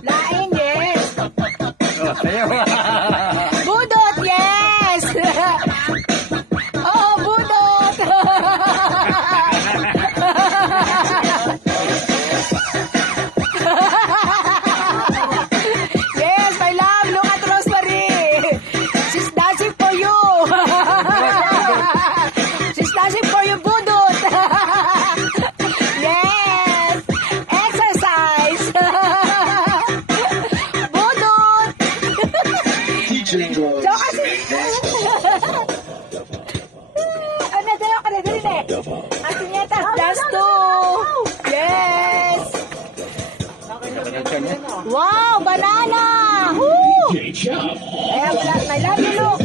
Laing, yes. Sayo. Budot, yes. Oo, budot. Yes, my love. Look at Rosemary. She's dancing for you. She's dancing for you, budot. Yes. Exercise. Budot. So kasi... Ano, dala ka na, dali na. Atin yata, dance to. Yes. Wow, banana. Woo! Ayan, my love you, look.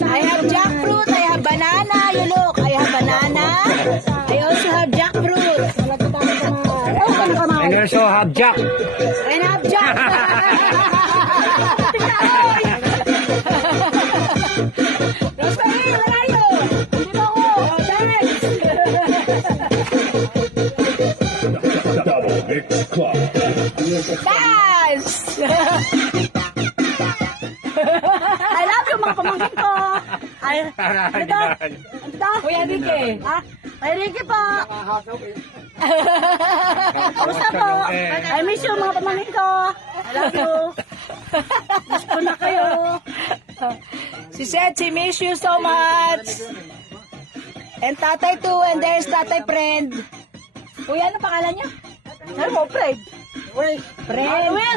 I have jackfruit, I have banana, you look. I have banana. I also have jackfruit. And also have Jack. And have jack. Rosemary, where are you? Dito ako. Oh, dance. Double Mix Club. Dance! I love you, mga pamangkin ko. Ay, ito. Ito. Kuya Ricky. Ha? Ay, Ricky po. Kamusta po? I miss you, mga pamangkin ko. I love you. Miss ko na kayo. She said she miss you so much. And tatay too, and there's tatay friend. Kuya, ano pangalan niya? Ano mo, friend? Friend.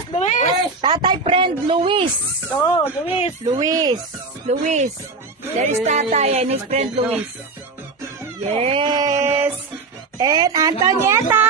Luis. Tatay friend, Luis. Oh, Luis. There is tatay and his friend, Luis. Yes. And Antonieta.